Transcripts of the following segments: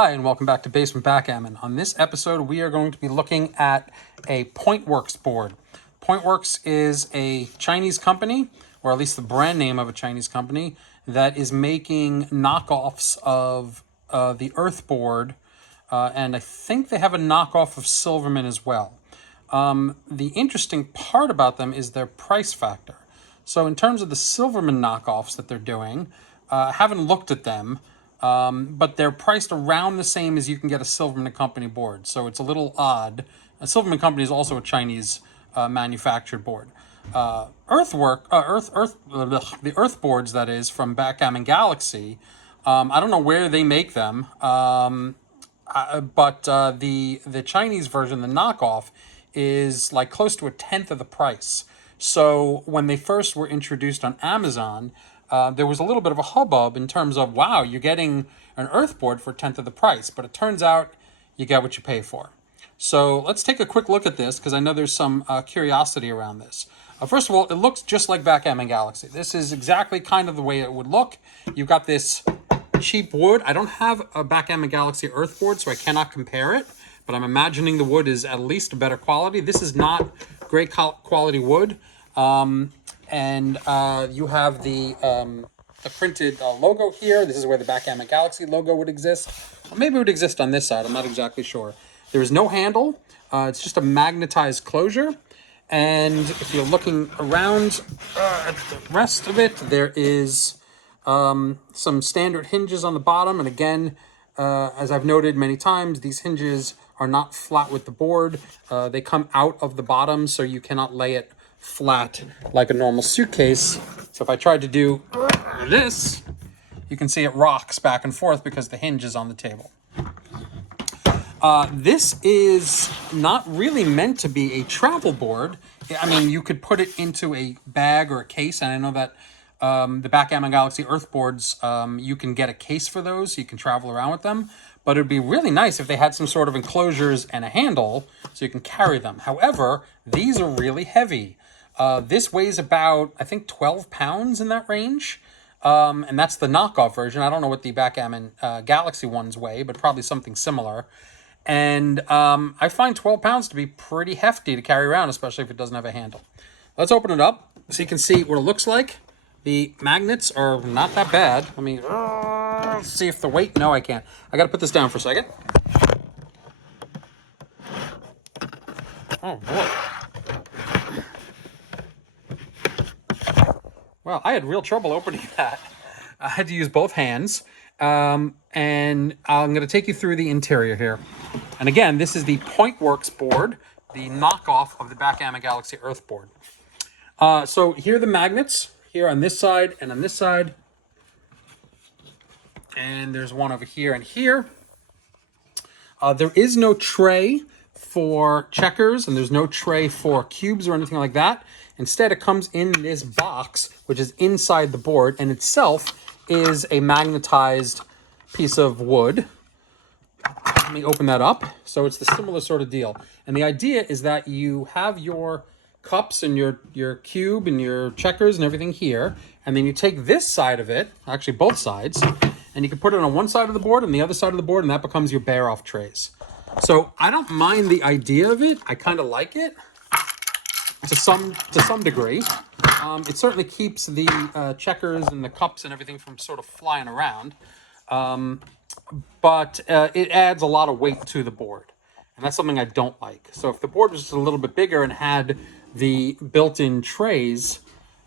Hi, and welcome back to Basement Backgammon. On this episode, we are going to be looking at a Pointworks board. Pointworks is a Chinese company, or at least the brand name of a Chinese company, that is making knockoffs of the Earth board, and I think they have a knockoff of Silverman as well. The interesting part about them is their price factor. So in terms of the Silverman knockoffs that they're doing, I haven't looked at them, but they're priced around the same as you can get a Silverman & Company board. So it's a little odd. A Silverman Company is also a Chinese manufactured board. The Earth boards, that is, from Backgammon Galaxy, I don't know where they make them, but the Chinese version, the knockoff, is like close to a tenth of the price. So when they first were introduced on Amazon, there was a little bit of a hubbub in terms of, wow, you're getting an Earth board for a tenth of the price. But it turns out you get what you pay for. So let's take a quick look at this, because I know there's some curiosity around this. First of all, it looks just like Backgammon Galaxy. This is exactly kind of the way it would look. You've got this cheap wood. I don't have a Backgammon Galaxy Earth board, so I cannot compare it. But I'm imagining the wood is at least a better quality. This is not great quality wood. And you have the printed logo here. This is where the Backgammon Galaxy logo would exist. Or maybe it would exist on this side. I'm not exactly sure. There is no handle. It's just a magnetized closure. And if you're looking around at the rest of it, there is some standard hinges on the bottom. And again, as I've noted many times, these hinges are not flat with the board. They come out of the bottom, so you cannot lay it flat like a normal suitcase. So if I tried to do this, you can see it rocks back and forth because the hinge is on the table. This is not really meant to be a travel board. I mean, you could put it into a bag or a case, and I know that the Backgammon Galaxy Earth boards, you can get a case for those, so you can travel around with them. But it would be really nice if they had some sort of enclosures and a handle so you can carry them. However, these are really heavy. This weighs about, I think, 12 pounds in that range. And that's the knockoff version. I don't know what the Backgammon Galaxy ones weigh, but probably something similar. And I find 12 pounds to be pretty hefty to carry around, especially if it doesn't have a handle. Let's open it up so you can see what it looks like. The magnets are not that bad. Let me see if the weight... No, I can't. I got to put this down for a second. Oh, boy. Well, I had real trouble opening that. I had to use both hands. And I'm going to take you through the interior here. And again, this is the Pointworks board, the knockoff of the Backgammon Galaxy Earth board. So here are the magnets, here on this side and on this side. And there's one over here and here. There is no tray for checkers, and there's no tray for cubes or anything like that. Instead, it comes in this box, which is inside the board, and itself is a magnetized piece of wood. Let me open that up. So it's the similar sort of deal. And the idea is that you have your cups and your cube and your checkers and everything here, and then you take this side of it, actually both sides, and you can put it on one side of the board and the other side of the board, and that becomes your bear-off trays. So I don't mind the idea of it. I kind of like it to some degree. It certainly keeps the checkers and the cups and everything from sort of flying around. But it adds a lot of weight to the board. And that's something I don't like. So if the board was just a little bit bigger and had the built-in trays,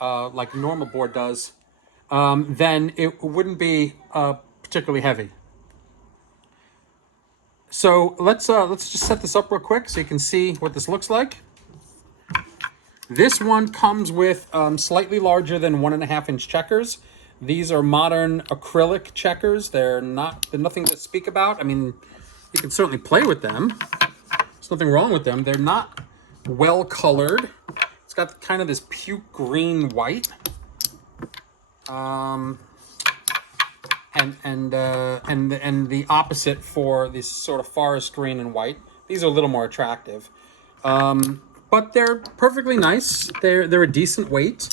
like a normal board does, then it wouldn't be particularly heavy. So let's just set this up real quick so you can see what this looks like. This one comes with slightly larger than 1.5 inch checkers. These are modern acrylic checkers. They're nothing to speak about. I mean, you can certainly play with them. There's nothing wrong with them. They're not well colored. It's got kind of this puke green white. And the opposite for this sort of forest green and white. These are a little more attractive. But they're perfectly nice. They're a decent weight.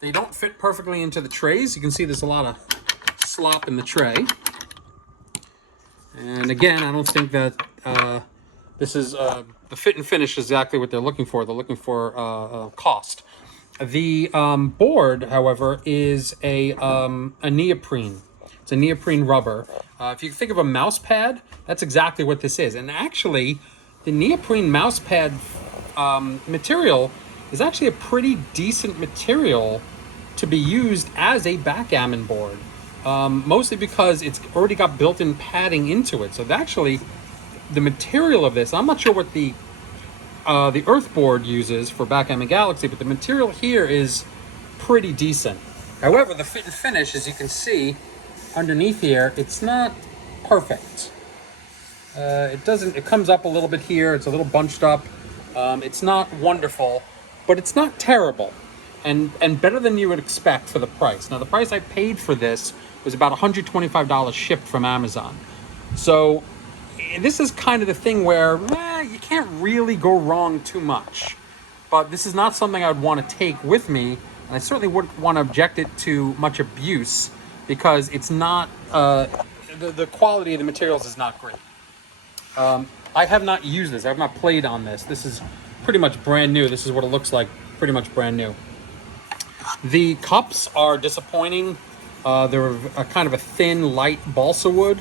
They don't fit perfectly into the trays. You can see there's a lot of slop in the tray. And again, I don't think that this is the fit and finish is exactly what they're looking for. They're looking for cost. The board, however, is a neoprene. It's a neoprene rubber. If you think of a mouse pad, that's exactly what this is. And actually, the neoprene mouse pad material is actually a pretty decent material to be used as a backgammon board. Mostly because it's already got built-in padding into it. So actually, the material of this, I'm not sure what the Earth board uses for Backgammon Galaxy, but the material here is pretty decent. However, the fit and finish, as you can see underneath here, it's not perfect. It comes up a little bit here. It's a little bunched up. It's not wonderful, but it's not terrible, and better than you would expect for the price. Now, the price I paid for this was about $125 shipped from Amazon. So this is kind of the thing where you can't really go wrong too much. But this is not something I would want to take with me, and I certainly wouldn't want to object it to much abuse, because it's not the quality of the materials is not great. I have not used this. I have not played on this. This is pretty much brand new. This is what it looks like, pretty much brand new. The cups are disappointing. They're a kind of a thin, light balsa wood.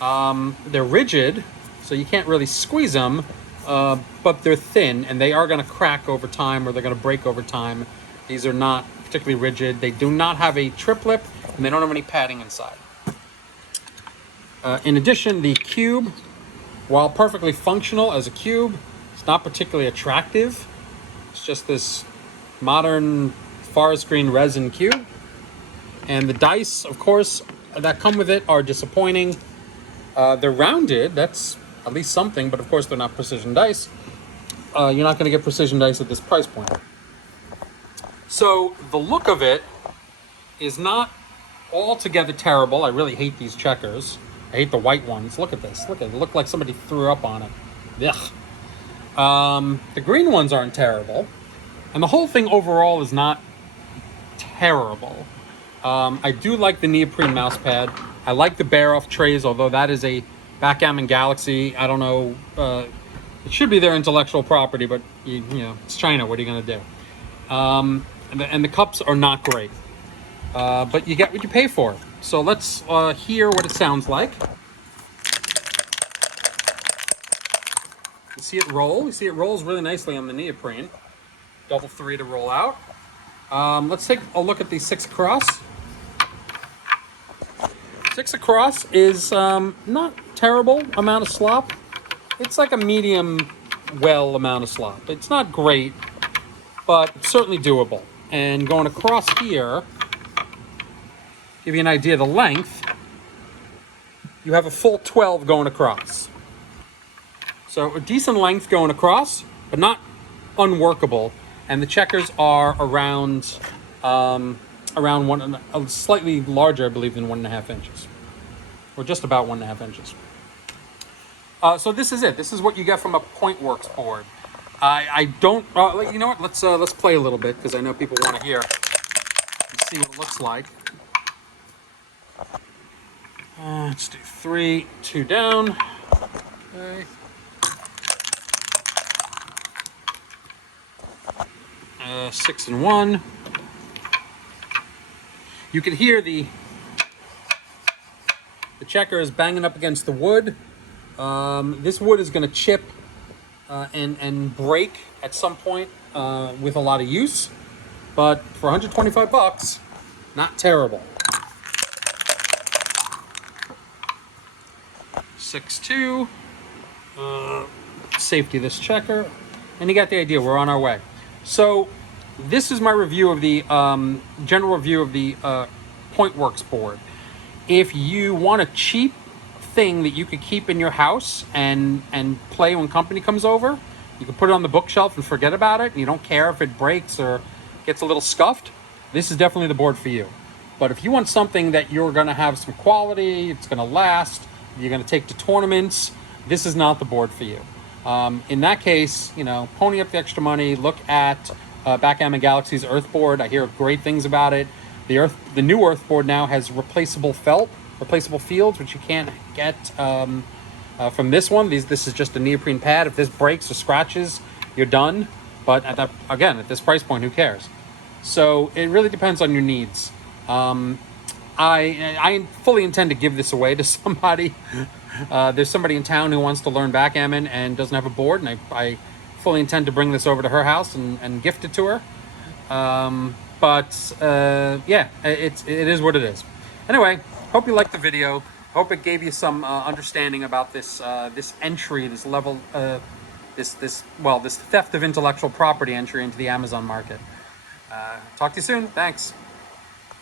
They're rigid, so you can't really squeeze them, but they're thin, and they are going to crack over time, or they're going to break over time. These are not particularly rigid. They do not have a trip lip, and they don't have any padding inside. In addition, the cube, while perfectly functional as a cube, it's not particularly attractive. It's just this modern forest green resin cube. And the dice, of course, that come with it are disappointing. They're rounded, that's at least something, but of course they're not precision dice. You're not going to get precision dice at this price point. So the look of it is not altogether terrible. I really hate these checkers. I hate the white ones. Look at this. Look at it. It looked like somebody threw up on it. Ugh. The green ones aren't terrible. And the whole thing overall is not terrible. I do like the neoprene mouse pad. I like the bear-off trays, although that is a Backgammon Galaxy. I don't know. It should be their intellectual property, but you know, it's China. What are you going to do? And the cups are not great. But you get what you pay for. So let's hear what it sounds like. You see it roll. You see it rolls really nicely on the neoprene. Double 3 to roll out. Let's take a look at the 6 across. 6 across is not terrible amount of slop. It's like a medium well amount of slop. It's not great, but certainly doable. And going across here, give you an idea of the length, you have a full 12 going across. So a decent length going across, but not unworkable. And the checkers are around slightly larger, I believe, than 1.5 inches, or just about 1.5 inches. So this is it. This is what you get from a Pointworks board. I don't. You know what? Let's play a little bit, because I know people want to hear and see what it looks like. Let's do 3, 2 down. Okay. 6 and 1. You can hear the checker is banging up against the wood. This wood is going to chip and break at some point with a lot of use, but for $125, not terrible. 6-2. Safety this checker, and you got the idea. We're on our way. So this is my review of the general review of the Pointworks board. If you want a cheap thing that you could keep in your house and play when company comes over, you can put it on the bookshelf and forget about it, and you don't care if it breaks or gets a little scuffed, this is definitely the board for you. But if you want something that you're going to have some quality, it's going to last, you're going to take to tournaments, this is not the board for you. In that case, you know, pony up the extra money, look at Backgammon Galaxy's Earth board. I hear great things about it. The new Earth board now has replaceable felt, replaceable fields, which you can't get from this one. This is just a neoprene pad. If this breaks or scratches, you're done. But at this price point, who cares? So it really depends on your needs. I fully intend to give this away to somebody. There's somebody in town who wants to learn backgammon and doesn't have a board, and I fully intend to bring this over to her house and gift it to her. Yeah, it is what it is. Anyway, hope you liked the video. Hope it gave you some understanding about this entry, this level, this theft of intellectual property entry into the Amazon market. Talk to you soon. Thanks.